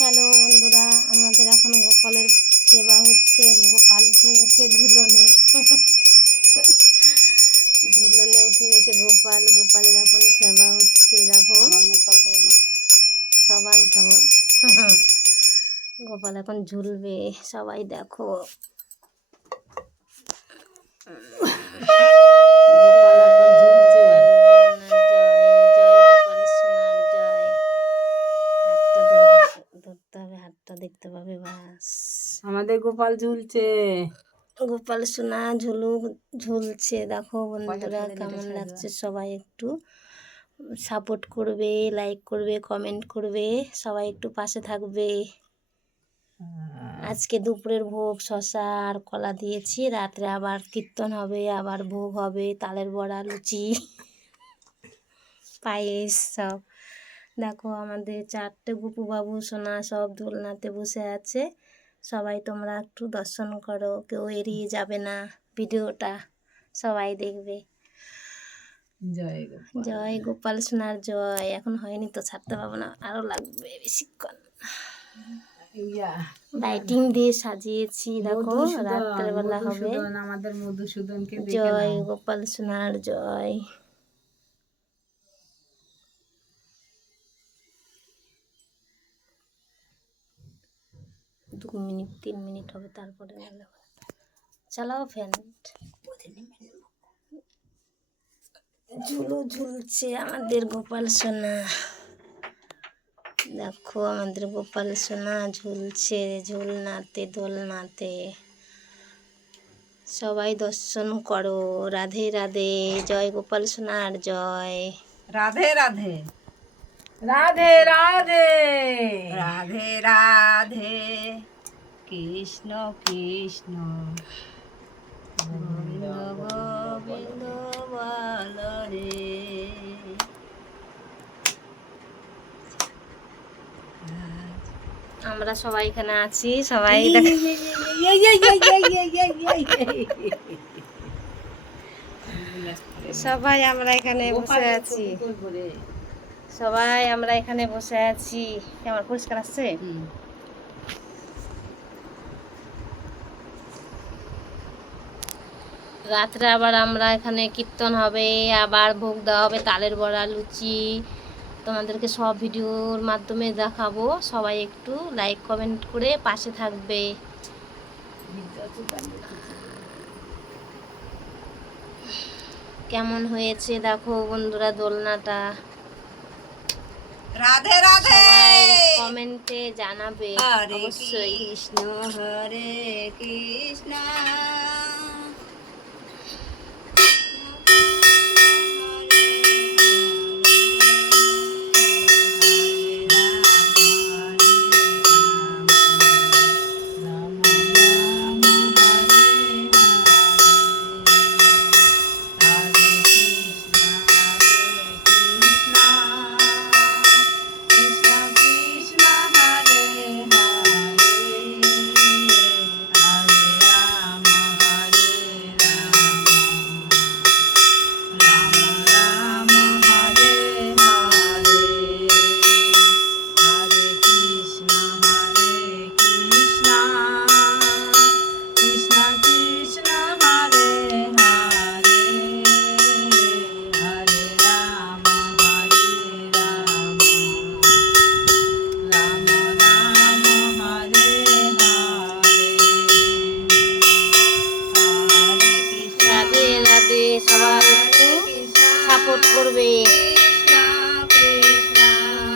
Hello বন্ধুরা, আমাদের এখন গোপালের সেবা হচ্ছে। গোপাল উঠে গেছে ঝুলনে। ঝুলনে উঠে গেছে গোপাল। গোপালের এখন সেবা হচ্ছে। দেখো, সবার উঠাবো। গোপাল এখন ঝুলবে, সবাই দেখো। হাতটা দেখতে পাবে, বাস আমাদের গোপাল ঝুলছে। গোপাল সোনা ঝুলছে। দেখো বন্ধুরা, কেমন লাগছে সবাই একটু সাপোর্ট করবে, লাইক করবে, কমেন্ট করবে, সবাই একটু পাশে থাকবে। আজকে দুপুরের ভোগ শসা আর কলা দিয়েছি। রাত্রে আবার কীর্তন হবে, আবার ভোগ হবে, তালের বড়া, লুচি, পায়েস সব। দেখো আমাদের 4টে গুপু বাবু সোনা সব দোলনাতে বসে আছে। সবাই তোমরা একটু দর্শন করো, কেউ এড়িয়ে যাবে না। ভিডিওটা সবাই দেখবে। জয় গোপাল। জয় গোপাল সোনার জয়। এখন হয়নি তো, ছাড়তে পারবো না, আরো লাগবে বেশিক্ষণ। লাইটিং দিয়ে সাজিয়েছি, দেখো রাত্রেবেলা হবে। আমাদের মধুসূদনকে জয় গোপাল সোনার জয়। 2 মিনিট 3 মিনিট হবে, তারপরে চালাও ফ্যান। ঝুলছে আমাদের গোপাল সোনা। দেখো আমাদের গোপাল সোনা ঝুলছে ঝুলনাতে দোলনাতে। সবাই দর্শন করো। রাধে রাধে। জয় গোপাল সোনার জয়। রাধে রাধে। রাধে রাধে। রাধে রাধে। কৃষ্ণ কৃষ্ণ গোবিন্দ গোবিন্দ বল রে। আমরা সবাই এখানে আছি, সবাই সবাই আমরা এখানে বসে আছি। সবাই আমরা এখানে বসে আছি। কেমন পরিষ্কার আসছে? রাত্রে আবার আমরা এখানে কীর্তন হবে, আবার ভোগ দেওয়া হবে, তালের বড়া, লুচি। তোমাদেরকে সব ভিডিওর মাধ্যমে দেখাবো। সবাই একটু লাইক কমেন্ট করে পাশে থাকবে। কেমন হয়েছে দেখো বন্ধুরা দোলনাটা। রাধে রাধে। কমেন্টে জানাবে অবশ্যই। কৃষ্ণ হরে কৃষ্ণ সবাই একটু সাপোর্ট করবে।